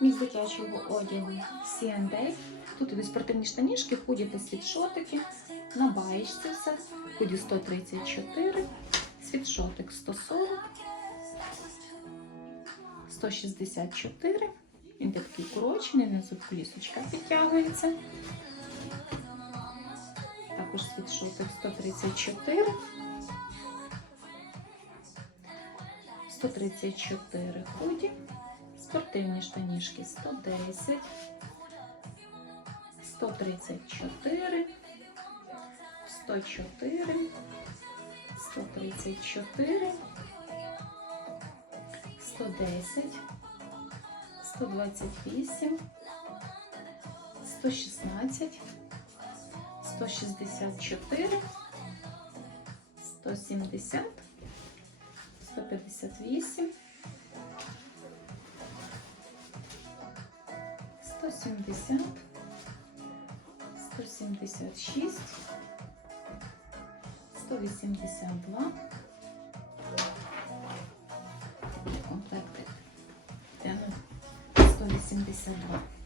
Мікс дитячого одягу C&A. Тут ідуть спортивні штанішки, худі та світшотики. На баєчці все. Худі 134, світшотик 140, 164. Він такий коротший, внизу колісочка підтягується. Також світшотик 134. 134 худі. Спортивні штанішки 110, 134, 104, 134, 110, 128, 116, 164, 170, 158, 170, 176, 182. Комплекти. Тягну 182.